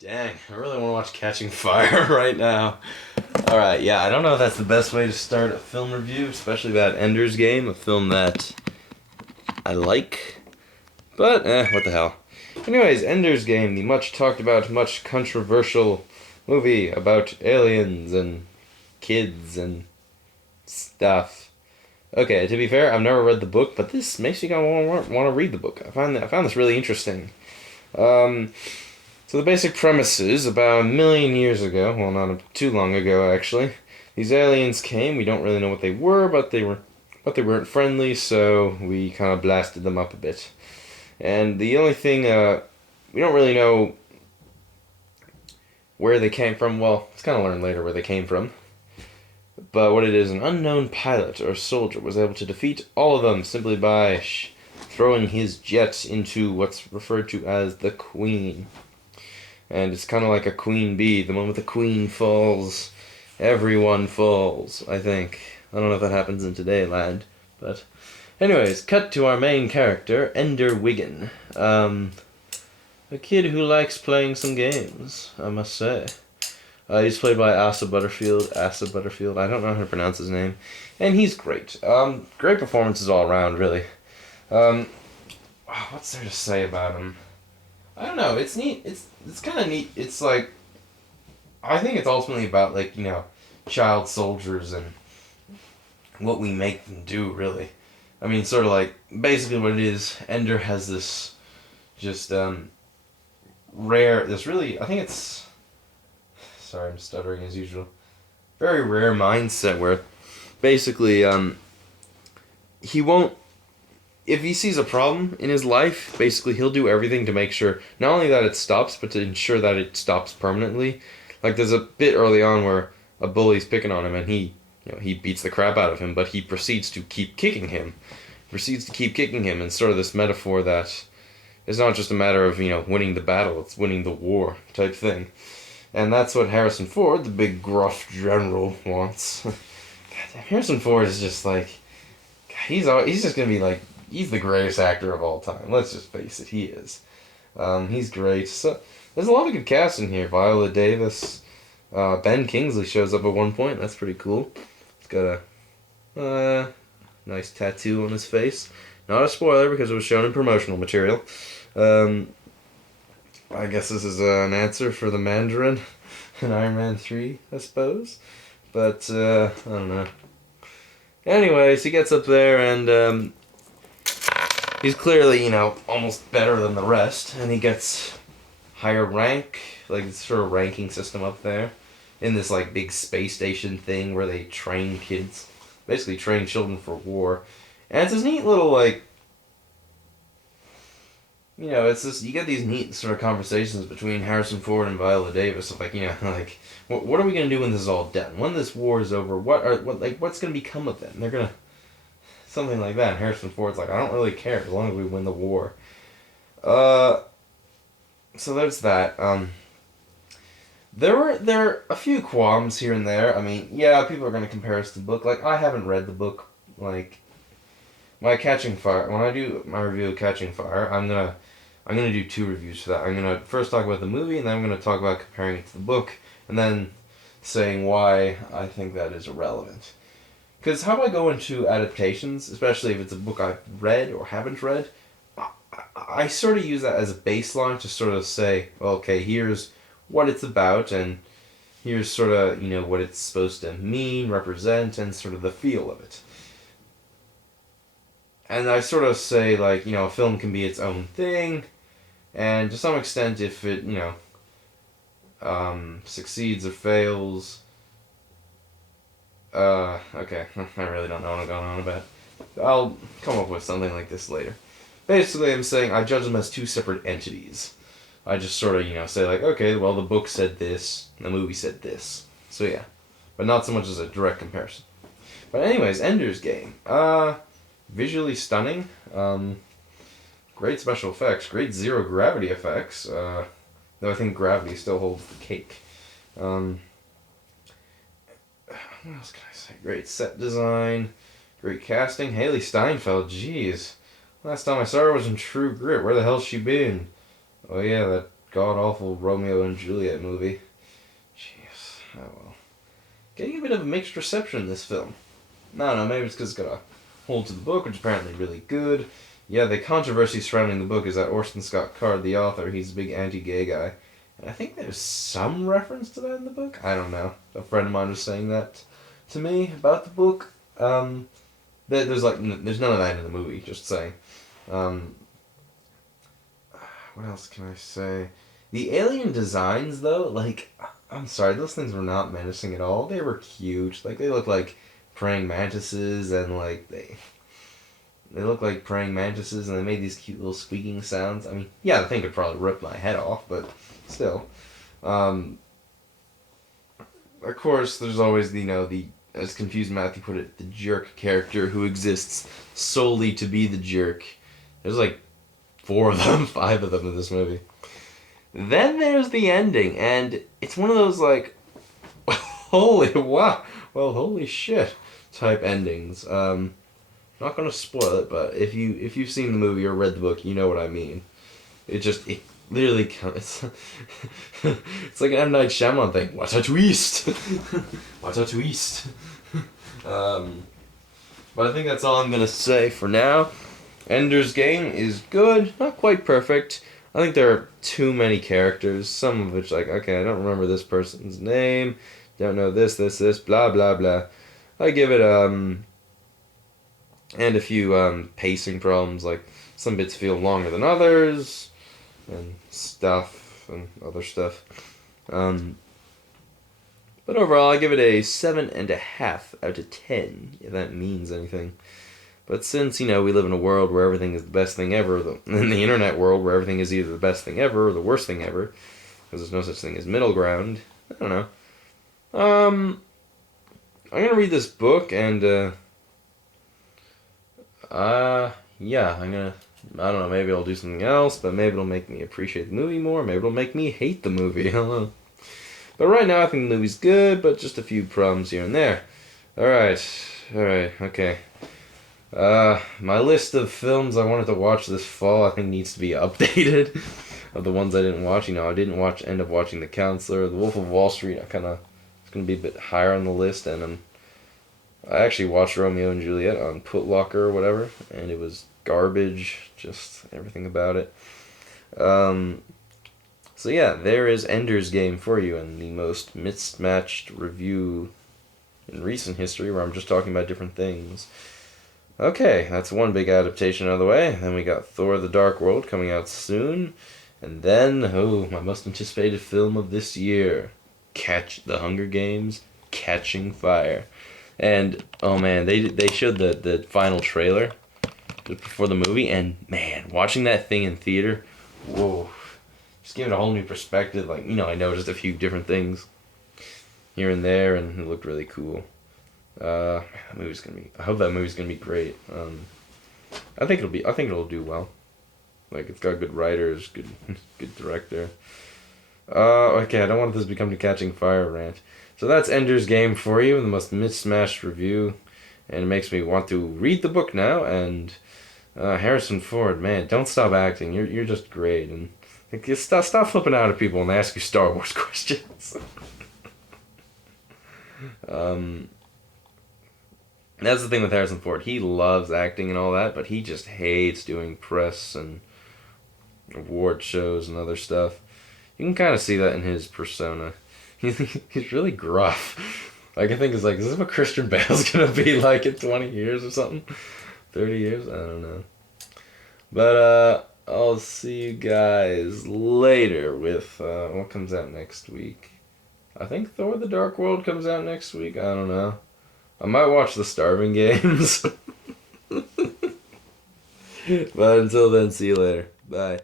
Dang, I really want to watch Catching Fire right now. Alright, yeah, I don't know if that's the best way to start a film review, especially about Ender's Game, a film that I like. But, what the hell. Anyways, Ender's Game, the much talked about, much controversial movie about aliens and kids and stuff. Okay, to be fair, I've never read the book, but this makes me want to read the book. I found this really interesting. Um, So the basic premise is about 1,000,000 years ago, well, not too long ago actually, these aliens came. We don't really know what they were, but they weren't friendly, so we kind of blasted them up a bit. And the only thing we don't really know where they came from. Well, it's kind of learned later where they came from. But what it is, an unknown pilot or soldier was able to defeat all of them simply by throwing his jet into what's referred to as the Queen. And it's kind of like a queen bee. The moment the queen falls, everyone falls, I think. I don't know if that happens in today land. But anyways, cut to our main character, Ender Wiggin. A kid who likes playing some games, I must say. He's played by Asa Butterfield. I don't know how to pronounce his name. And he's great. Great performances all around, really. What's there to say about him? I don't know. It's neat. It's kind of neat. It's like I think it's ultimately about child soldiers and what we make them do. Really, I mean, sort of like basically what it is. Ender has this just rare. This really I think it's sorry I'm stuttering as usual. Very rare mindset where basically he won't if he sees a problem in his life, basically he'll do everything to make sure not only that it stops, but to ensure that it stops permanently. Like there's a bit early on where a bully's picking on him and he beats the crap out of him, but he proceeds to keep kicking him. Proceeds to keep kicking him, and sort of this metaphor that it's not just a matter of, winning the battle, it's winning the war type thing. And that's what Harrison Ford, the big gruff general, wants. Goddamn, Harrison Ford is just like he's just gonna be like he's the greatest actor of all time. Let's just face it, he is. He's great. So there's a lot of good cast in here. Viola Davis, Ben Kingsley shows up at one point. That's pretty cool. He's got a nice tattoo on his face. Not a spoiler because it was shown in promotional material. I guess this is an answer for the Mandarin in Iron Man 3, I suppose. But I don't know. Anyways, he gets up there and he's clearly, almost better than the rest, and he gets higher rank, like it's sort of ranking system up there, in this like big space station thing where they train kids, basically train children for war, and it's this neat little it's this you get these neat sort of conversations between Harrison Ford and Viola Davis of like what are we gonna do when this is all done? When this war is over, what's gonna become of them? They're gonna something like that. And Harrison Ford's like, I don't really care as long as we win the war. So there's that. There are a few qualms here and there. I mean, yeah, people are gonna compare us to the book. Like, I haven't read the book. Like, my Catching Fire. When I do my review of Catching Fire, I'm gonna do two reviews for that. I'm gonna first talk about the movie, and then I'm gonna talk about comparing it to the book, and then saying why I think that is irrelevant. Because how I go into adaptations, especially if it's a book I've read or haven't read, I sort of use that as a baseline to sort of say, well, okay, here's what it's about, and here's sort of, what it's supposed to mean, represent, and sort of the feel of it. And I sort of say, like, a film can be its own thing, and to some extent, if it, succeeds or fails, okay, I really don't know what I'm going on about. I'll come up with something like this later. Basically, I'm saying I judge them as two separate entities. I just sort of, say like, okay, well, the book said this, and the movie said this. So yeah. But not so much as a direct comparison. But anyways, Ender's Game. Visually stunning. Great special effects. Great zero gravity effects. Though I think gravity still holds the cake. What else can I say? Great set design, great casting. Haley Steinfeld, jeez. Last time I saw her was in True Grit. Where the hell's she been? Oh yeah, that god-awful Romeo and Juliet movie. Jeez. Oh well. Getting a bit of a mixed reception in this film. I don't know, maybe it's because it's got a hold to the book, which is apparently really good. Yeah, the controversy surrounding the book is that Orson Scott Card, the author, he's a big anti-gay guy. And I think there's some reference to that in the book. I don't know. A friend of mine was saying that to me about the book. There's none of that in the movie, just saying. What else can I say? The alien designs, though, like, I'm sorry, those things were not menacing at all. They were cute. Like, they look like praying mantises, and, like, they look like praying mantises, and they made these cute little squeaking sounds. I mean, yeah, the thing could probably rip my head off, but still. Of course, there's always, the as confused Matthew put it, the jerk character who exists solely to be the jerk. There's like 4 of them, 5 of them in this movie. Then there's the ending, and it's one of those like, holy wow, well, holy shit type endings. Not gonna spoil it, but if you've seen the movie or read the book, you know what I mean. It literally comes. It's like an M. Night Shyamalan thing. What a twist! What a twist! But I think that's all I'm gonna say for now. Ender's Game is good, not quite perfect. I think there are too many characters, some of which, like, okay, I don't remember this person's name, don't know this, blah, blah, blah. I give it, and a few, pacing problems, like, some bits feel longer than others, and stuff, and other stuff. But overall, I give it a 7.5 out of 10, if that means anything. But since, we live in a world where everything is the best thing ever, in the internet world where everything is either the best thing ever or the worst thing ever, because there's no such thing as middle ground, I don't know. I'm going to read this book, and, yeah, I don't know, maybe I'll do something else, but maybe it'll make me appreciate the movie more, maybe it'll make me hate the movie, I don't know. But right now, I think the movie's good, but just a few problems here and there. Alright, okay. My list of films I wanted to watch this fall, I think needs to be updated. Of the ones I didn't watch, I didn't end up watching The Counselor, The Wolf of Wall Street. It's gonna be a bit higher on the list, and I actually watched Romeo and Juliet on Putlocker or whatever, and it was garbage, just everything about it. So yeah, there is Ender's Game for you, and the most mismatched review in recent history, where I'm just talking about different things. Okay, that's one big adaptation out of the way. Then we got Thor: The Dark World coming out soon. And then, my most anticipated film of this year, The Hunger Games, Catching Fire. And, oh man, they showed the final trailer just before the movie, and man, watching that thing in theater, whoa, just gave it a whole new perspective. Like, I noticed a few different things here and there, and it looked really cool. I hope that movie's gonna be great. I think it'll do well. Like, it's got good writers, good director. Okay, I don't want this to become the Catching Fire rant. So that's Ender's Game for you, the most mismatched review, and it makes me want to read the book now. And Harrison Ford, man, don't stop acting. You're just great, and stop flipping out at people and ask you Star Wars questions. That's the thing with Harrison Ford. He loves acting and all that, but he just hates doing press and award shows and other stuff. You can kind of see that in his persona. He's really gruff. Like, I think it's like, is this what Christian Bale's gonna be like in 20 years or something? 30 years? I don't know. But, I'll see you guys later with, what comes out next week. I think Thor: The Dark World comes out next week. I don't know. I might watch The Starving Games. But until then, see you later. Bye.